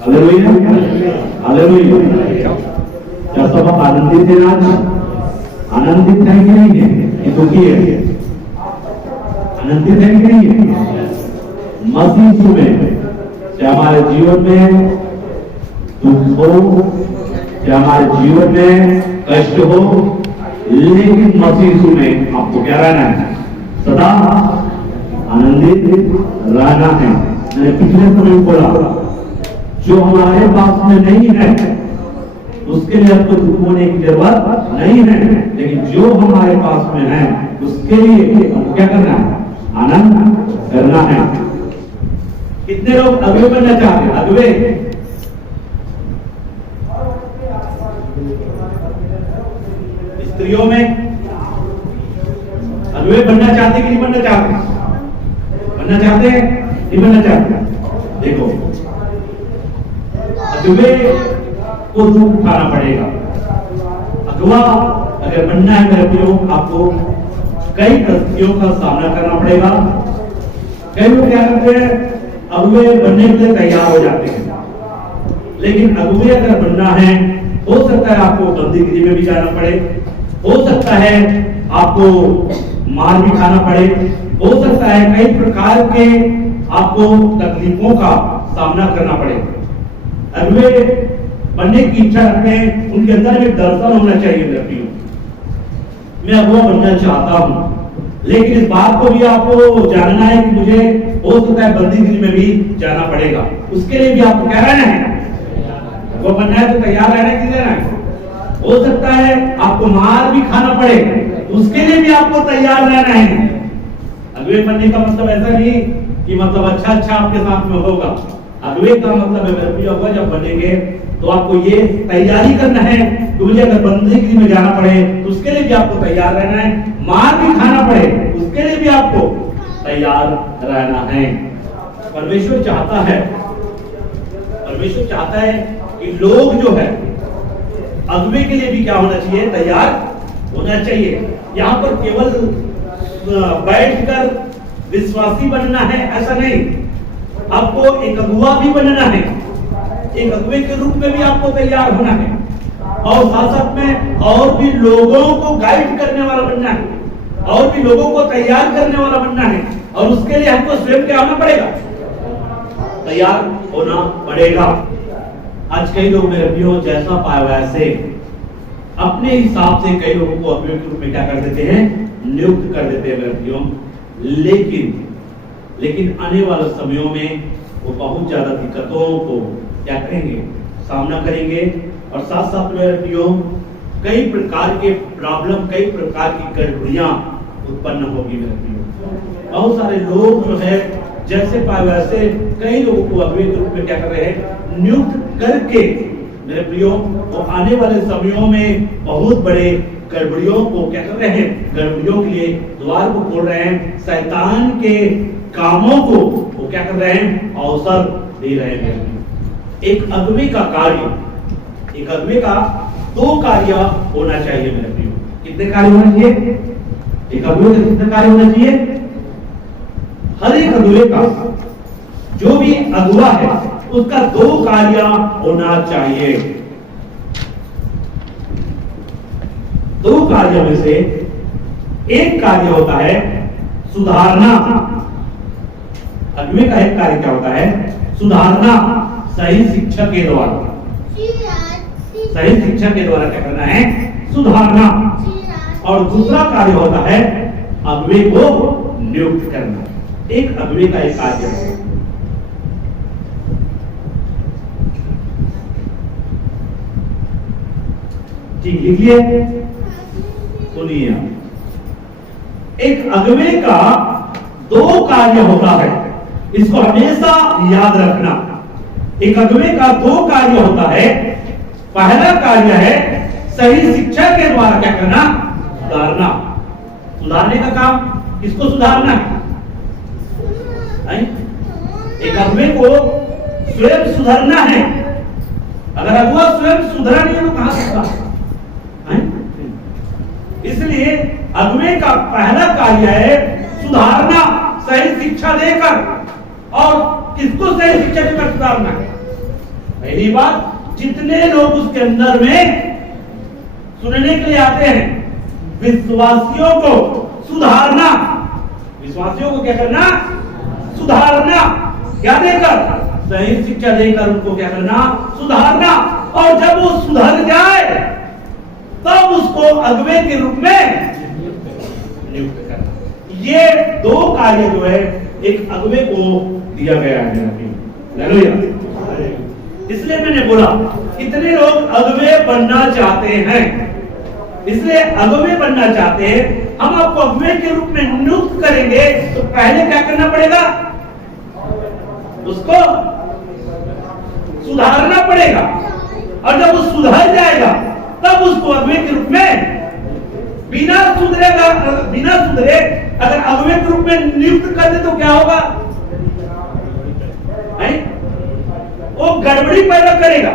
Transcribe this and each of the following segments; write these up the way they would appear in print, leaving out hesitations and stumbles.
Hallelujah, hallelujah. क्या सब आनंदित है आज? आनंदित है कि नहीं है? कि दुखी है? आनंदित है कि नहीं है? मसीह यीशु में क्या हमारे जीवन में दुख हो, क्या हमारे जीवन में कष्ट हो, लेकिन मसीह यीशु में आपको क्या रहना है? सदा आनंदित रहना है। मैंने पिछले समय बोला, जो हमारे पास में नहीं है उसके लिए आपको दुख होने की जरूरत नहीं है, लेकिन जो हमारे पास में है उसके लिए हमको क्या करना है? आनंद करना है। कितने लोग अगुवे बनना चाहते हैं? अगुवे स्त्रियों में अगुवे बनना चाहते कि नहीं बनना चाहते? बनना चाहते हैं? नहीं बनना चाहते? देखो, अगुवे को दुख उठाना पड़ेगा। अगुवा अगर बनना है मेरे प्रियो, आपको कई परिस्थितियों का सामना करना पड़ेगा। कई लोग क्या करते हैं, अगुवे बनने के लिए तैयार हो जाते हैं, लेकिन अगुवे अगर बनना है, हो सकता है आपको बंदीगिरी में भी जाना पड़े, हो सकता है आपको मार भी खाना पड़े, हो सकता है कई प्रकार के आपको तकलीफों का सामना करना पड़े। अगुवे बनने की इच्छा रखते हैं, उनके अंदर में दर्शन होना चाहिए मेरे प्रियो। मैं अगुवा बनना चाहता हूं, लेकिन इस बात को भी आपको जानना है कि मुझे हो सकता है बंदीगिरी में भी जाना पड़ेगा। उसके लिए भी आपको क्या रहना है? अगुवा बनना है तो तैयार रहना है कि रहना है? हो सकता है आपको मार भी खाना पड़े, उसके लिए भी आपको तैयार रहना है। अगुवे बनने का मतलब ऐसा नहीं कि मतलब अच्छा आपके साथ में होगा। अगुवे का मतलब है मेरे प्रियो, अगुवा जब बनेंगे तो आपको ये तैयारी करना है कि मुझे अगर बंदीगिरी में जाना पड़े तो उसके लिए भी आपको तैयार रहना है, मार भी खाना पड़े उसके लिए भी आपको तैयार रहना है। परमेश्वर चाहता है कि लोग जो है अगुवे के लिए भी क्या होना चाहिए? तैयार होना चाहिए। यहाँ पर केवल बैठकर विश्वासी बनना है ऐसा नहीं, आपको एक अगुवा भी बनना है। एक अगुवे के रूप में भी आपको तैयार होना है, और साथ साथ में और भी लोगों को गाइड करने वाला बनना है, और भी लोगों को तैयार करने वाला बनना है। और उसके लिए हमको स्वयं क्या होना पड़ेगा? तैयार होना पड़ेगा। आज कई लोग मेरे प्रियो जैसा पाया वैसे अपने हिसाब से कई लोगों को अगुवे के रूप में क्या कर देते हैं? नियुक्त कर देते हैं मेरे प्रियो। लेकिन आने वाले समयों में वो बहुत ज्यादा दिक्कतों को क्या करेंगे? सामना करेंगे। और साथ साथ मेरे प्रियो कई प्रकार के प्रॉब्लम, कई प्रकार की गड़बड़ियां उत्पन्न होगी मेरे प्रियो। बहुत सारे लोग जो है जैसे पाए वैसे कई लोगों को अगुवे के रूप में क्या कर रहे हैं? नियुक्त करके मेरे प्रियो वो आने वाले समयों में बहुत बड़े गड़बड़ियों को क्या कर रहे हैं? गड़बड़ियों के लिए द्वार को खोल रहे हैं। शैतान के कामों को वो क्या कर रहे हैं? अवसर दे रहे हैं। एक अगुवे का कार्य, एक अगुवे का दो कार्य होना चाहिए मेरे प्रियो। कितने कार्य होना चाहिए? एक अगुवे का कितने कार्य होना चाहिए? हर एक अगुवे का, जो भी अगुवा है उसका दो कार्य होना चाहिए। दो कार्य में से एक कार्य होता है सुधारना। अगुवे का एक कार्य क्या होता है? सुधारना। सही शिक्षा के द्वारा, सही शिक्षा के द्वारा क्या करना है? सुधारना। और दूसरा कार्य होता है अगुवे को नियुक्त करना। एक अगुवे का एक कार्य है। ठीक लिखिए, सुनिए। एक अगुवे का दो कार्य होता है, इसको हमेशा याद रखना। एक अगुवे का दो कार्य होता है। पहला कार्य है सही शिक्षा के द्वारा क्या करना? सुधारना। सुधारने का काम किसको सुधारना है? एक अगुवे को स्वयं सुधरना है। अगर अगुवा स्वयं सुधरा नहीं तो कहां सुधरा? इसलिए अगुवे का पहला कार्य है सुधारना, सही शिक्षा देकर। और किसको सही शिक्षा देकर सुधारना है? पहली बात, जितने लोग उसके अंदर में सुनने के लिए आते हैं, विश्वासियों को सुधारना, विश्वासियों को क्या करना, सुधारना, क्या देकर, सही शिक्षा देकर उनको क्या करना, सुधारना। और जब वो सुधर जाए तब उसको अगुवे के रूप में नियुक्त करना। ये दो कार्य जो है एक अगुवे को दिया गया है। इसलिए मैंने बोला कितने लोग अगुवे बनना चाहते हैं, इसलिए अगुवे बनना चाहते हैं, हम आपको अगुवे के रूप में नियुक्त करेंगे तो पहले क्या करना पड़ेगा, उसको सुधारना पड़ेगा। और जब वो सुधर जाएगा तब उसको अगुवे के रूप में, बिना सुधरे अगर अगुवे के रूप में नियुक्त कर दे तो क्या होगा, वो गड़बड़ी पैदा करेगा।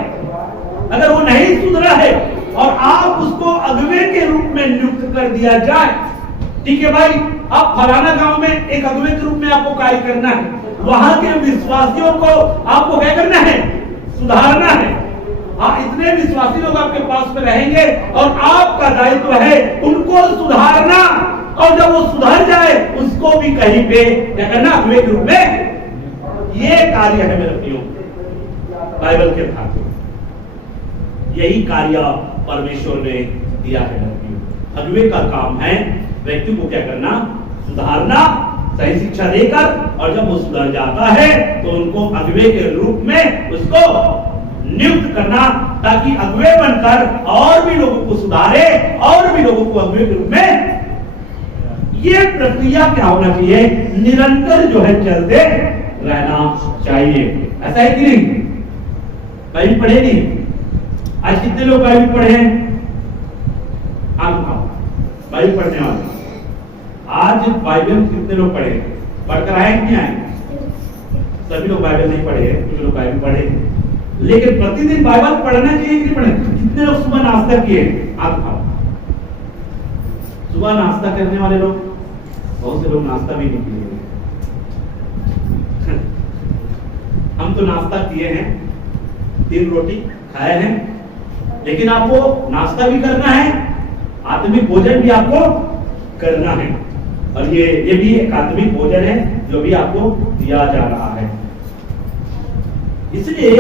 अगर वो नहीं सुधरा है और आप उसको अगुवे के रूप में नियुक्त कर दिया जाए, ठीक है भाई, आप फलाना गांव में एक अगुवे के रूप में आपको कार्य करना है, वहां के विश्वासियों को आपको क्या करना है, सुधारना है। इतने विश्वासी लोग आपके पास में रहेंगे और आपका दायित्व है उनको सुधारना। और जब वो सुधर जाए उसको भी कहीं पे क्या करना, अगुवे के रूप में। ये कार्य है मेरे प्रियो बाइबल के भाग, यही कार्य परमेश्वर ने दिया है मेरे प्रियो। अगुवे का काम है व्यक्ति को क्या करना, सुधारना, सही शिक्षा देकर, और जब वो सुधर जाता है तो उनको अगुवे के रूप में उसको नियुक्त करना, ताकि अगुवे बनकर और भी लोगों को सुधारे और भी लोगों को अगुवे के रूप में। ये प्रक्रिया क्या होना चाहिए, निरंतर जो है चलते रहना चाहिए। ऐसा है कि नहीं? बाइबल पढ़े नहीं? आज कितने लोग बाइबल पढ़े हैं? बाइबल पढ़ने वाले आज बाइबल कितने लोग पढ़े, पढ़कर आए कि नहीं आए? सभी लोग बाइबल नहीं पढ़े, कुछ लोग बाइबल पढ़े, लेकिन प्रतिदिन बाइबल पढ़ना चाहिए कि नहीं पढ़े? कितने लोग सुबह नाश्ता किए? आप खाओ, सुबह नाश्ता करने वाले लोग, बहुत से लोग नाश्ता भी नहीं किए। हम तो नाश्ता किए हैं, 3 रोटी खाए हैं, लेकिन आपको नाश्ता भी करना है, आत्मिक भोजन भी आपको करना है। और ये भी एक आत्मिक भोजन है जो भी आपको दिया जा रहा है। इसलिए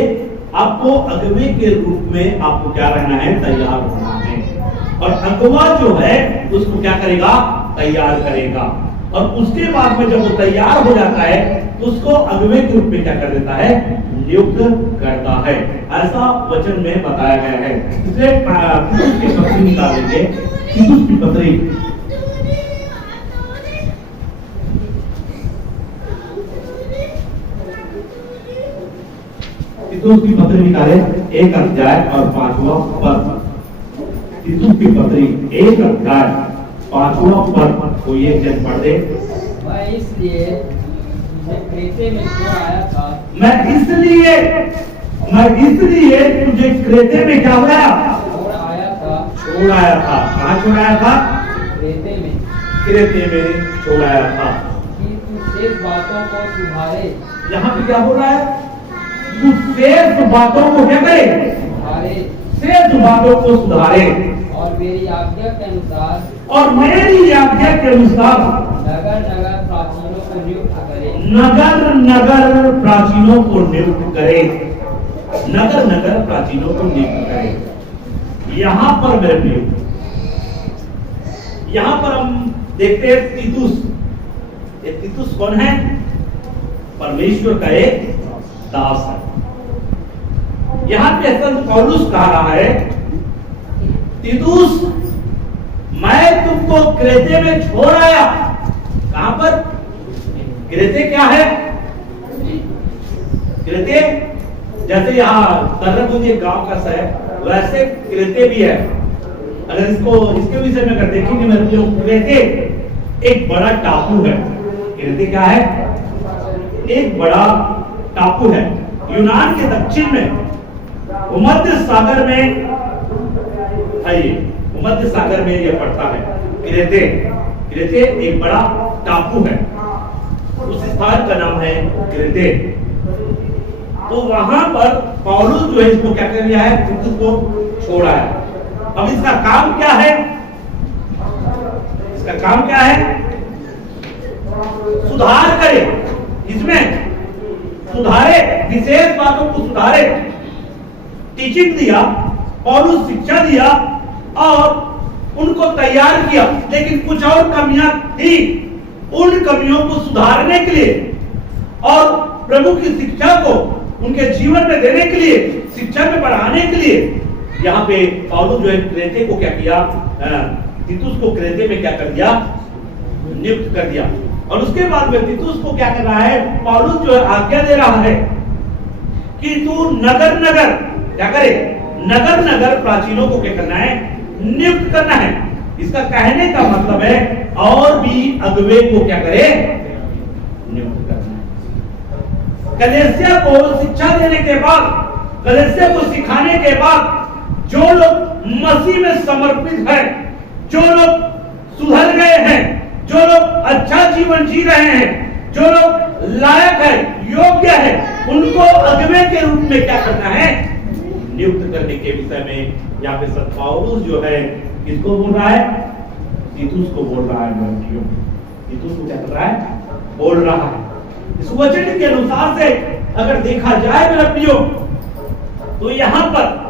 आपको अगुवे के रूप में आपको क्या रहना है, तैयार होना है। और अगुवा जो है उसको क्या करेगा, तैयार करेगा। और उसके बाद में जब वो तैयार हो जाता है तो उसको अगुवे के रूप में क्या कर देता है, नियुक्त करता है। ऐसा वचन में बताया गया है। इसलिए तीतुस की पत्री निकालेंगे, तीतुस की पत्री, तीतुस की पत्री निकाले, 1 अध्याय और 5वां पद। तीतुस की पत्री 1 अध्याय 5वां पद को ये जन पढ़ दे। मैं इसलिए क्रेते में क्यों आया था, मैं इसलिए तुझे क्रेते में क्या हुआ, छोड़ आया था। कहाँ छोड़ आया था? क्रेते में छोड़ आया था कि तू शेष बातों को सुधारे। यहाँ पे क्या बोल रहा है, तू शेष बातों को क्या करे, सुधारे, शेष बातों को सुधारे, और मेरी आज्ञा के अनुसार, और मेरी आज्ञा के अनुसार नगर नगर प्राचीनों को नियुक्त करे। नगर नगर प्राचीनों को नियुक्त करे। नगर नगर प्राचीनों को नियुक्त करे। यहाँ पर मेरे प्रियो, यहाँ पर हम देखते हैं तीतुस। ये तीतुस कौन है? परमेश्वर का एक दास है। यहाँ पे संत पौलुस कह रहा है, तीतुस मैं तुमको क्रेते में छोड़ आया। कहां पर? क्रेते क्या है? क्रेते जैसे यहाँ तरबूज एक गांव का शहर, वैसे क्रेते भी है। अगर इसके विषय में अगर देखेंगे मेरे जो क्रेते एक बड़ा टापू है। क्रेते क्या है? एक बड़ा टापू है, यूनान के दक्षिण में, भूमध्य सागर में है। भूमध्य सागर में यह पड़ता है क्रेते एक बड़ा टापू है, उस स्थान का नाम है क्रेते। तो वहां पर पौलुस जो है इसको क्या कर लिया है, तीतुस को छोड़ा है। अब इसका काम क्या है, इसका काम क्या है, सुधार करे, इसमें सुधारे, विशेष बातों को सुधारे, टीचिंग दिया, पौलुस शिक्षा दिया और उनको तैयार किया। लेकिन कुछ और कमियां थी, उन कमियों को सुधारने के लिए और प्रभु की शिक्षा को उनके जीवन में देने के लिए, शिक्षा में बढ़ाने के लिए यहाँ पे पौलुस जो है क्रेते को क्या किया, तीतुस को क्रेते में क्या कर दिया, नियुक्त कर दिया। और उसके बाद में तीतुस को क्या कर रहा है, पौलुस जो है आज्ञा दे रहा है कि तू नगर नगर क्या करे, नगर नगर प्राचीनों को क्या करना है, नियुक्त करना है। इसका कहने का मतलब है और भी अगुवे को क्या करे, नियुक्त करना है। कलीसिया को शिक्षा देने के बाद, कलीसिया को सिखाने के बाद जो लोग मसीह में समर्पित हैं, जो लोग सुधर गए हैं, जो लोग अच्छा जीवन जी रहे हैं, जो लोग लायक है, योग्य है, उनको अगुवे के रूप में क्या करना है, नियुक्त करने के विषय में यहाँ पे संत पौलुस जो है किसको बोल रहा है, तीतुस को बोल रहा है। तीतुस को क्या कर रहा है, बोल रहा है। इस वचन के अनुसार से अगर देखा जाए मेरे प्रियो, तो यहाँ पर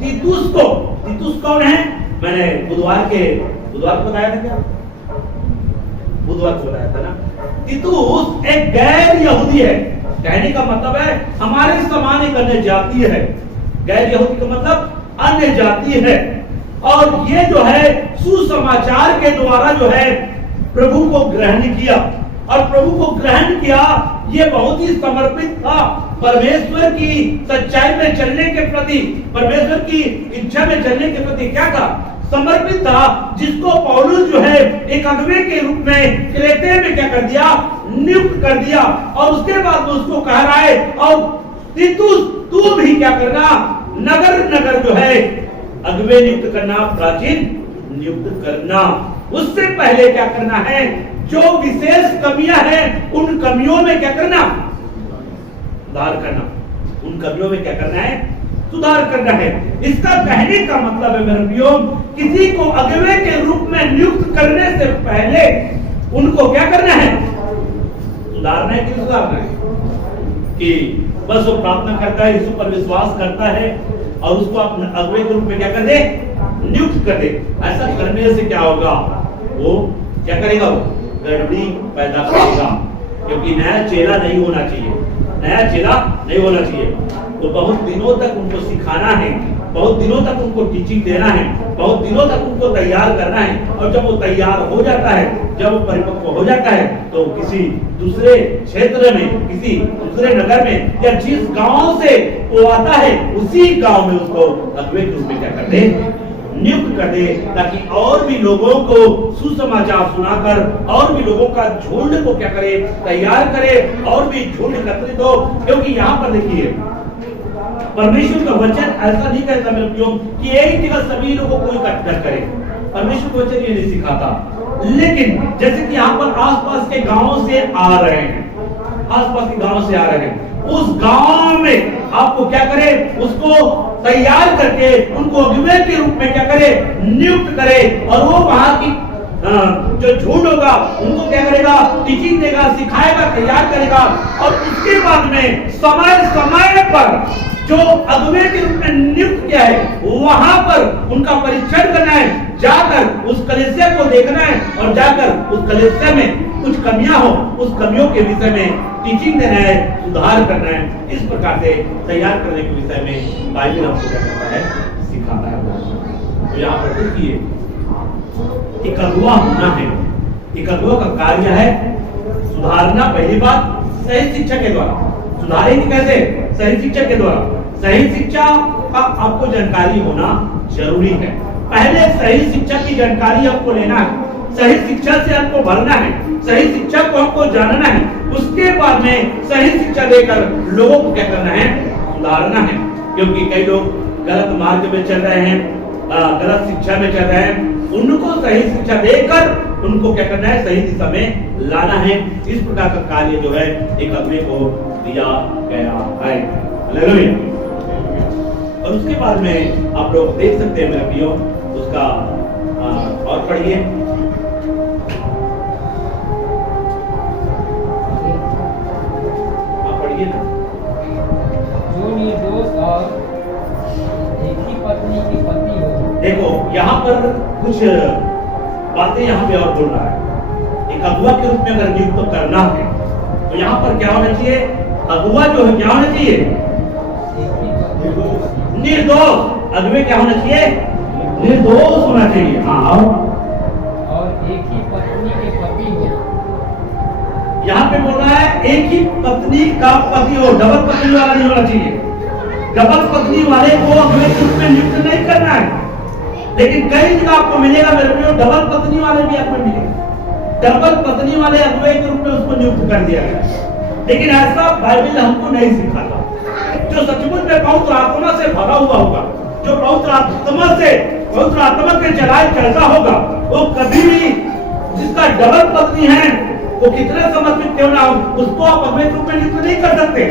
तीतुस को, तीतुस कौन है, मैंने बुधवार को बताया था क्या, बुधवार को बताया था ना। तीतुस एक गैर यहूदी है, कहने का मतलब है हमारे समान एक अन्य जाति है। गैर यहूदी का मतलब अन्य जाति है, और ये जो है सुसमाचार के द्वारा जो है प्रभु को ग्रहण किया, और प्रभु को ग्रहण किया, ये बहुत ही समर्पित था परमेश्वर की सच्चाई में चलने के प्रति, परमेश्वर की इच्छा में चलने के प्रति क्या था, समर्पित था, जिसको पौलुस जो है एक अगुवे के रूप में क्रेते में क्या कर दिया, नियुक्त कर दिया। और उसके बाद उसको कह रहा है, और तीतुस तू भी क्या करना, नगर नगर जो है अगुवे नियुक्त करना, प्राचीन नियुक्त करना। उससे पहले क्या करना है, जो विशेष कमियां हैं उन कमियों में क्या करना, सुधार करना, उन कमियों में क्या करना है, सुधार करना है। इसका कहने का मतलब है मेरे प्रियो, किसी को अगुवे के रूप में नियुक्त करने से पहले उनको क्या करना है, सुधारना है कि सुधारना है, कि बस वो प्रार्थना करता है, यीशु पर विश्वास करता है और उसको अपने अगुवे के रूप में क्या कर दे, नियुक्त कर दे। ऐसा करने से क्या होगा, वो क्या करेगा, वो गड़बड़ी पैदा करेगा, क्योंकि नया चेला नहीं होना चाहिए, नया चेला नहीं होना चाहिए। तो बहुत दिनों तक उनको सिखाना है, बहुत दिनों तक उनको टीचिंग देना है, बहुत दिनों तक उनको तैयार करना है, और जब वो तैयार हो जाता है, जब वो परिपक्व हो जाता है, तो किसी दूसरे क्षेत्र में, किसी दूसरे नगर में, या जिस गांव से वो आता है उसी गांव में उसको अगुवे के रूप में क्या कर दे, नियुक्त कर दे, ताकि और भी लोगों को सुसमाचार सुनाकर और भी लोगों का झुंड को क्या करे, तैयार करे, और भी झुंड एकत्रित हो। क्योंकि यहाँ पर देखिए परमेश्वर का वचन ऐसा नहीं कहता मेरे प्रियो कि एक जगह सभी लोगों को इकट्ठा करे, परमेश्वर का वचन ये नहीं सिखाता। लेकिन जैसे कि यहाँ पर आसपास के गांवों से आ रहे हैं, आसपास के गांवों से आ रहे हैं, उस गांव में आपको क्या करे, उसको तैयार करके उनको अगुवे के रूप में क्या करे, नियुक्त करे, और वो वहां की जो झुंड होगा उनको क्या करेगा, टीचिंग देगा, सिखाएगा, तैयार करेगा। और उसके बाद में समय समय पर जो अगुवे के रूप में नियुक्त किया है वहां पर उनका परीक्षण करना है, जाकर उस कलीसिया को देखना है, और जाकर उस कलीसिया में कुछ कमियां हो, उस कमियों के विषय में टीचिंग देना है, सुधार करना है। इस प्रकार से तैयार करने के विषय में बाइबल हमको क्या करता है, सिखाता है। तो यहाँ पर देखिए एक अगुवा होना है, एक अगुवा का कार्य है सुधारना। पहली बात सही शिक्षा के द्वारा सुधारेंगे, कैसे, सही शिक्षा के द्वारा। सही शिक्षा का आपको जानकारी होना जरूरी है। पहले सही शिक्षा की जानकारी आपको लेना है, सही शिक्षा से आपको भरना है, सही शिक्षा को आपको जानना है। उसके बाद में सही शिक्षा देकर लोगों को क्या करना है, सुधारना है। क्योंकि कई लोग गलत मार्ग में चल रहे हैं, गलत शिक्षा में चल रहे हैं, उनको सही शिक्षा देकर उनको क्या करना है, सही दिशा में लाना है। इस प्रकार का कार्य जो है एक अगुवे को दिया गया है। हालेलुया। और उसके बाद में आप लोग देख सकते हैं मेरे प्रियो उसका और पढ़िए। आप पढ़िए ना। जो निर्दोष और एक ही पत्नी के पति हो। देखो यहाँ पर कुछ बातें यहाँ पे और बोल रहा है। एक अगुआ के रूप में अगर नियुक्त करना है तो यहाँ पर क्या होना चाहिए? अगुआ जो है क्या होना चाहिए? निर्दोष। अगुए क्या होना चाहिए? निर्दोष होना चाहिए। हाँ, और एक ही पत्नी के पति हो। यहाँ पे बोल रहा है एक ही पत्नी का पति हो, डबल पत्नी वाला नहीं होना चाहिए। डबल पत्नी वाले को अगुए के रूप में नियुक्त नहीं करना है। लेकिन कई जगह आपको मिलेगा मेरे प्रियो, डबल पत्नी वाले भी आपको मिलेंगे। डबल पत्नी वाले अगुए के रूप में उसको नियुक्त कर दिया गया। लेकिन ऐसा बाइबल हमको नहीं सिखाता। जो सचमुच में पवित्र आत्मा से भरा हुआ होगा, जो पवित्र आत्मा के चलाए चलता होगा, वो कभी भी जिसका डबल पत्नी है वो कितने समर्पित क्यों ना हो, उसको आप अगुए के रूप में नियुक्त नहीं कर सकते।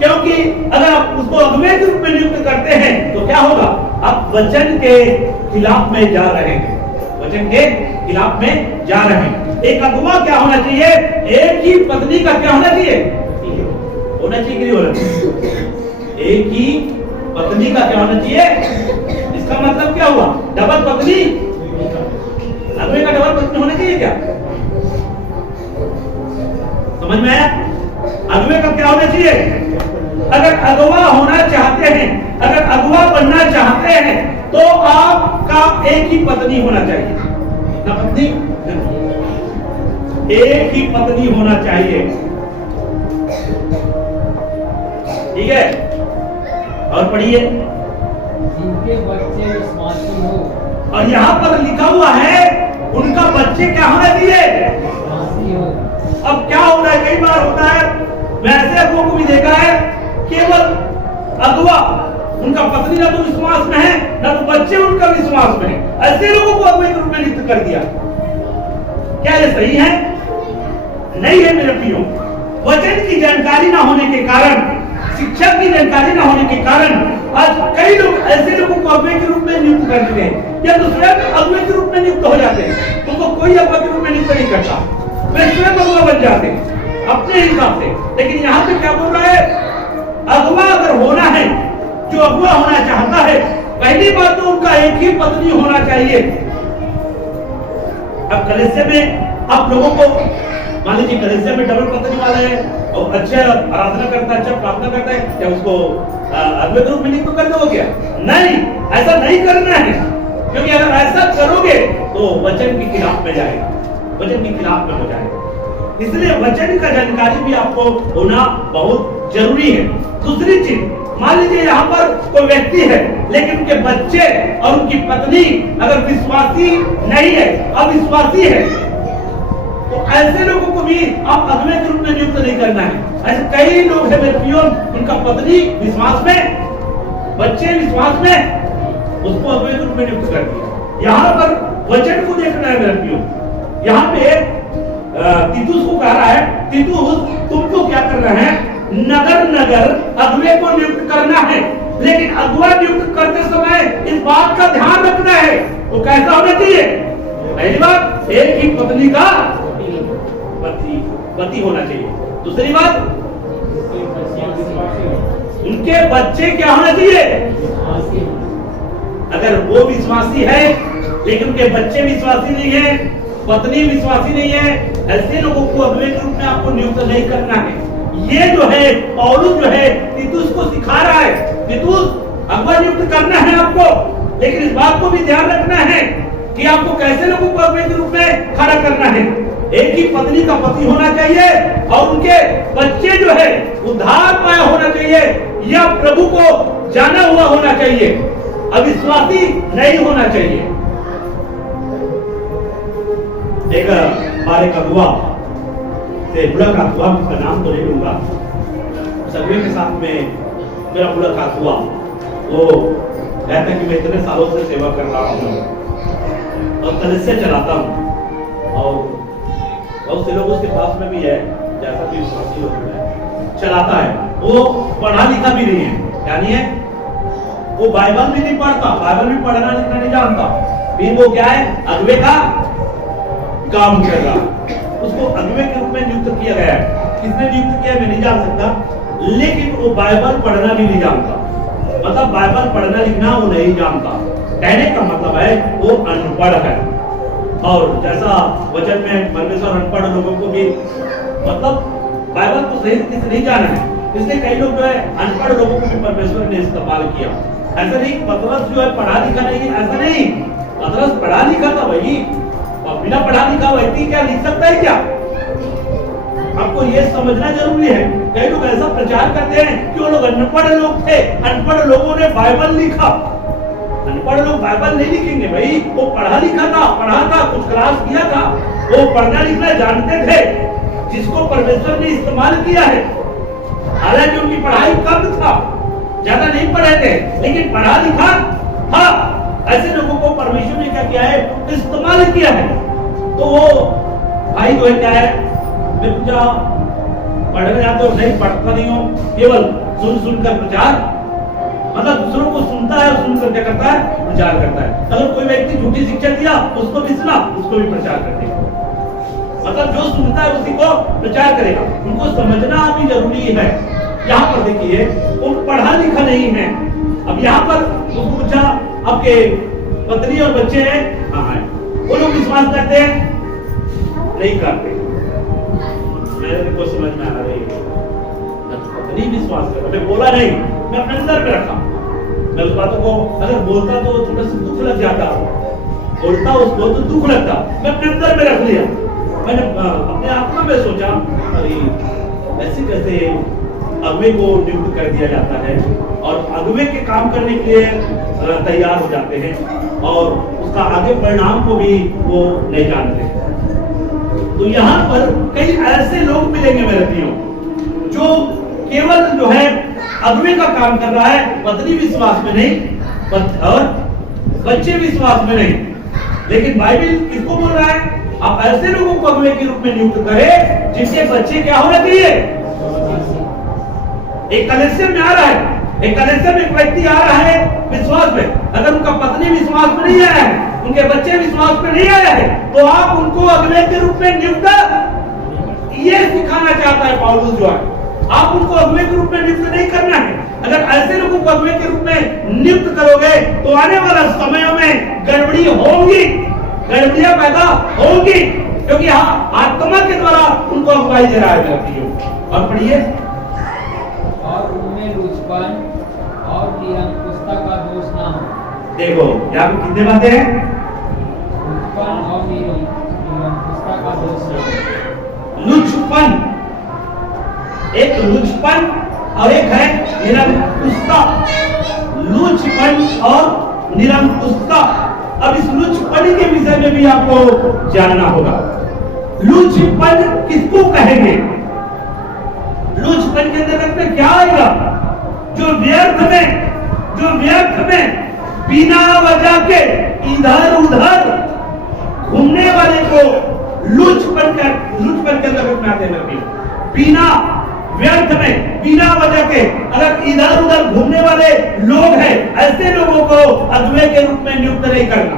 क्योंकि अगर आप उसको अगुए के रूप में नियुक्त करते हैं तो क्या होगा? आप वचन के खिलाफ में जा रहे हैं। वचन के खिलाफ में जा रहे हैं। एक अगुआ क्या होना चाहिए? एक ही पत्नी का क्या होना चाहिए? होना चाहिए कि नहीं होना चाहिए? एक ही पत्नी का क्या होना चाहिए? इसका मतलब क्या हुआ? डबल पत्नी। अगुए का डबल पत्नी होना चाहिए क्या? समझ में आया? अगुए का क्या होना चाहिए? अगर अगुआ होना चाहते हैं, अगर अगुआ बनना चाहते हैं तो आपका एक ही पत्नी होना चाहिए ना? पत्नी एक ही पत्नी होना चाहिए। ठीक है, और पढ़िए। जिनके बच्चे विश्वासी हो। और यहाँ पर लिखा हुआ है उनका बच्चे क्या होना चाहिए? विश्वासी हो। अब क्या होता है, कई बार होता है, मैं ऐसे अगुओं को भी देखा है, केवल अगुआ उनका पत्नी ना तो विश्वास में है ना तो बच्चे उनका विश्वास में है। ऐसे लोगों को अगुए के रूप में नियुक्त कर दिया। क्या ये सही है? नहीं है मेरे प्रियो। वचन की जानकारी ना होने के कारण, शिक्षा की जानकारी ना होने के कारण आज कई लोग ऐसे लोगों को अगुए के रूप में नियुक्त कर देते हैं, या तो स्वयं अगुए के रूप में नियुक्त हो जाते हैं। उनको कोई अगुए के रूप में नियुक्त नहीं करता, वे स्वयं अगुआ बन जाते हैं अपने हिसाब से। लेकिन यहाँ पे क्या बोल रहा है? अगुआ अगर होना है, जो अगुआ होना चाहता है, पहली बात तो उनका एक ही पत्नी होना चाहिए। अब कलीसिया में आप लोगों को मान लीजिए कलीसिया में डबल पत्नी वाला है और अच्छा आराधना करता है, अच्छा प्रार्थना करता है, क्या उसको अगुए के रूप में नियुक्त कर दोगे क्या? नहीं, ऐसा नहीं करना है। क्योंकि अगर ऐसा करोगे तो वचन के खिलाफ में जाएगा, वचन के खिलाफ में हो जाएगा। इसलिए वचन का जानकारी भी आपको होना बहुत जरूरी है। दूसरी चीज, मान लीजिए यहाँ पर कोई व्यक्ति है लेकिन उनके बच्चे और उनकी पत्नी अगर विश्वासी नहीं है, अविश्वासी है, तो ऐसे लोगों को भी आप अगुए के रूप में नियुक्त नहीं करना है। ऐसे कई लोग हैं मेरे प्रियो, उनका पत्नी विश्वास में, बच्चे विश्वास में, उसको अगुए के रूप में नियुक्त कर दिया। यहाँ पर वचन को देखना है मेरे प्रियो। यहाँ पे तीतुस को कह रहा है, तीतुस तुमको क्या करना है? नगर नगर अगुए को नियुक्त करना है। लेकिन अगुआ नियुक्त करते समय इस बात का ध्यान रखना है, वो कैसा होना चाहिए? पहली बात, एक ही पत्नी का पति होना चाहिए। दूसरी बात, उनके बच्चे क्या होना चाहिए? अगर वो विश्वासी है लेकिन उनके बच्चे विश्वासी नहीं है, पत्नी विश्वासी नहीं है, ऐसे लोगों को अगुए के रूप में आपको नियुक्त नहीं करना है। ये जो है पौलुस जो है तीतुस को सिखा रहा है, तीतुस अगुआ नियुक्त करना है आपको, लेकिन इस बात को भी ध्यान रखना है कि आपको कैसे लोगों को अगुए के रूप में खड़ा करना है। एक ही पत्नी का पति होना चाहिए और उनके बच्चे जो है उद्धार पाया होना चाहिए, या प्रभु को जाना हुआ होना चाहिए, अविश्वासी नहीं होना चाहिए। एक हमारे अगुआ से मुलाकात हुआ, उसका नाम तो नहीं लूंगा, उस अगुए के साथ में मेरा मुलाकात हुआ। वो कहते कि मैं इतने सालों से सेवा कर रहा हूँ और कलीसिया चलाता हूँ, और बहुत से लोग उसके पास में भी है, जैसा भी विश्वासी लोग है, चलाता है, वो पढ़ा लिखा भी नहीं है, क्या नहीं है, वो बाइबल भी नहीं पढ़ता, बाइबल भी पढ़ना लिखना नहीं जानता, फिर वो क्या है, अगुवे का काम कर रहा, उसको अगुवे के रूप में नियुक्त किया गया है। किसने नियुक्त किया मैं नहीं जान सकता, लेकिन वो बाइबल पढ़ना भी नहीं जानता, मतलब बाइबल पढ़ना लिखना वो नहीं जानता। कहने का मतलब है वो अनपढ़ है। और जैसा वचन में परमेश्वर अनपढ़ लोगों को भी मतलब बाइबल को सही तरीके से नहीं जाना है, इसलिए कई लोग जो है अनपढ़ लोगों को भी परमेश्वर ने इस्तेमाल किया। ऐसा नहीं पतरस जो है पढ़ा लिखा नहीं, ऐसा नहीं, पतरस पढ़ा लिखा था भाई, और बिना पढ़ा लिखा व्यक्ति क्या लिख सकता है क्या? आपको ये समझना जरूरी है। कई लोग ऐसा प्रचार करते हैं कि वो लोग अनपढ़ लोग थे, अनपढ़ लोगों ने बाइबल लिखा। अनपढ़ लोग बाइबल नहीं लिखेंगे भाई, वो पढ़ा लिखा था, पढ़ा था, कुछ क्लास किया था, वो पढ़ना लिखना जानते थे, जिसको परमेश्वर ने इस्तेमाल किया है। हालांकि उनकी पढ़ाई कम था, ज्यादा नहीं पढ़े थे, लेकिन पढ़ा लिखा हाँ, ऐसे लोगों को परमेश्वर ने क्या किया है, इस्तेमाल किया है। तो वो भाई जो है क्या है, मैं पूछा पढ़ने जाते हो नहीं, पढ़ता नहीं हो, केवल सुन सुनकर प्रचार, मतलब दूसरों को सुनता है और सुनकर क्या करता है, प्रचार करता है। अगर कोई व्यक्ति झूठी शिक्षा दिया उसको भी सुना, उसको भी प्रचार कर देगा, मतलब जो सुनता है उसी को प्रचार करेगा। उनको समझना भी जरूरी है। यहाँ पर देखिए वो पढ़ा लिखा नहीं है। अब यहाँ पर उसको पूछा आपके पत्नी और बच्चे हैं, हाँ है, वो लोग विश्वास करते हैं नहीं करते, मेरे को समझ में आ रही है, पत्नी विश्वास कर, मैं बोला नहीं, मैं अपने अंदर में रखा, मैं उस बातों को अगर बोलता तो थोड़ा सा दुख लग जाता, बोलता उसको तो दुख लगता, मैं अपने अंदर में रख लिया। मैंने अपने आत्मा में सोचा अरे ऐसे कैसे अगुवे को नियुक्त कर दिया जाता है और अगुवे के काम करने के लिए तैयार हो जाते हैं और उसका आगे परिणाम को भी वो नहीं जानते। तो यहाँ पर कई ऐसे लोग मिलेंगे मेरे भाइयों, जो केवल जो है अगुवे का काम कर रहा है, पत्नी विश्वास में नहीं और बच्चे विश्वास में नहीं। लेकिन बाइबल किसको बोल रहा है, आप ऐसे लोगों को अगुवे के रूप में नियुक्त करें जिनके बच्चे क्या होना चाहिए। एक कलेक्शन में आ रहा है, एक कलेक्शन में एक व्यक्ति आ रहा है विश्वास में, अगर उनका पत्नी विश्वास में नहीं आया है, उनके बच्चे विश्वास में नहीं आया है, तो आप उनको अगुवे के रूप में नियुक्त, ये सिखाना चाहता है पौलुस जो है, आप उनको अगुवे के रूप में नियुक्त नहीं करना है। अगर ऐसे लोगों को अगुवे के रूप में नियुक्त करोगे तो आने वाला समयों में गड़बड़ी होगी, गड़बड़ियां पैदा होगी, क्योंकि आत्मा के द्वारा उनको अगुवाई दे रहा है। और पढ़िए, और उनमें लुचपन और निरंकुशता का दोष ना हो। देखो यहाँ पे कितने बातें हैं, लुचपन और निरंकुशता का दोष ना हो। लुचपन, एक लुचपन और एक है निरंकुशता। लुचपन और निरंकुशता, अब इस लुचपन के विषय में भी आपको जानना होगा। लुचपन किसको कहेंगे, लुचपन के अंतर्गत में क्या आएगा, जो व्यर्थ में बिना वजह के इधर उधर घूमने वाले को लुचपन के अंतर्गत में आते हैं। बिना व्यर्थ में बिना वजह के अगर इधर उधर घूमने वाले लोग हैं, ऐसे लोगों को अगुवे के रूप में नियुक्त नहीं करना।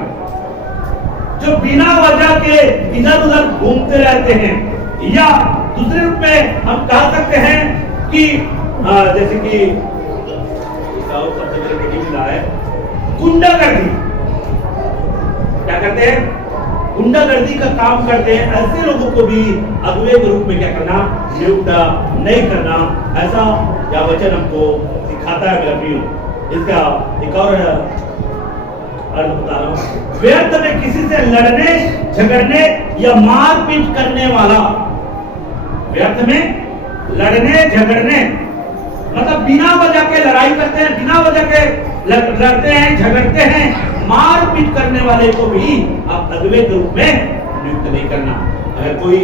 जो बिना वजह के इधर उधर घूमते रहते हैं, या दूसरे रूप में हम कह सकते हैं कि जैसे कि गुंडागर्दी, क्या करते हैं, गुंडागर्दी का काम करते हैं, ऐसे लोगों को भी अगुवे के रूप में क्या करना, नियुक्त नहीं करना। ऐसा या वचन हमको सिखाता है मेरा प्रियो। इसका एक और अर्थ बता रहा हूं, व्यर्थ में किसी से लड़ने झगड़ने या मारपीट करने वाला, व्यर्थ में लड़ने झगड़ने मतलब बिना वजह के लड़ाई करते हैं, बिना वजह के लड़ते हैं, झगड़ते हैं, मारपीट करने वाले को भी आप अगुवे के रूप में नियुक्त नहीं करना। अगर कोई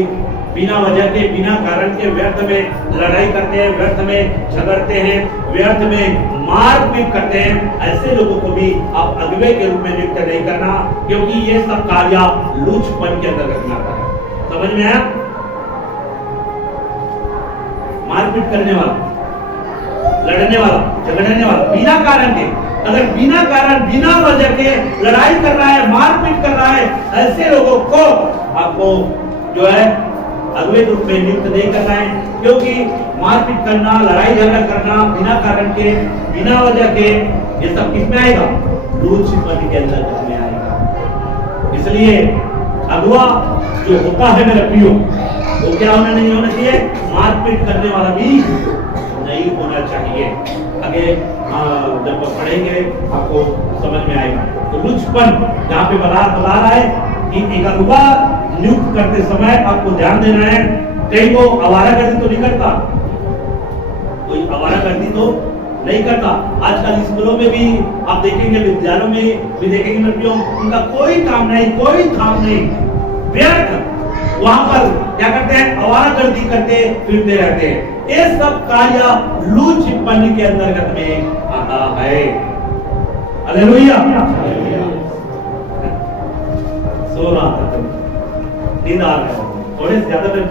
बिना वजह के बिना कारण के व्यर्थ में लड़ाई करते हैं, व्यर्थ में झगड़ते हैं, व्यर्थ में मारपीट करते हैं, ऐसे लोगों को भी आप अगुवे के रूप में नियुक्त नहीं करना, क्योंकि ये सब कार्य लुचपन के अंतर्गत आता है। समझ में आया, मारपीट करने वाला लड़ने वाला, झगड़ने वाला, बिना कारण के, अगर बिना कारण, बिना वजह के लड़ाई कर रहा है, मारपीट कर रहा है, ऐसे लोगों को आपको जो है अगुवे रूप में नियुक्त नहीं करना है, क्योंकि मारपीट करना, लड़ाई झगड़ा करना बिना कारण के, बिना वजह के, ये सब किस में आएगा? लूचपन के अंदर में आएगा। इसलिए अगुवा जो होता है मेरे प्रियो, वो क्या होना नहीं होना चाहिए? मारपीट करने वाला भी नहीं होना चाहिए। आगे जब पढ़ेंगे आपको समझ में आएगा। तो लुचपन यहाँ पे बता रहा है कि एक अगुवा नियुक्त करते समय आपको ध्यान देना है, कहीं वो आवारागर्दी तो नहीं करता, कोई आवारागर्दी तो नहीं करता। आजकल स्कूलों में भी आप देखेंगे, विद्यालयों में भी देखेंगे लड़कियों, उनका कोई काम नहीं, कोई काम नहीं, व्यर्थ वहां पर क्या करते हैं? आवारागर्दी करते फिरते रहते हैं। ये सब कार्य लूचपन के अंतर्गत में आता है। हालेलुया। सो रहा था, नींद आ रहा है, थोड़े ज्यादा देर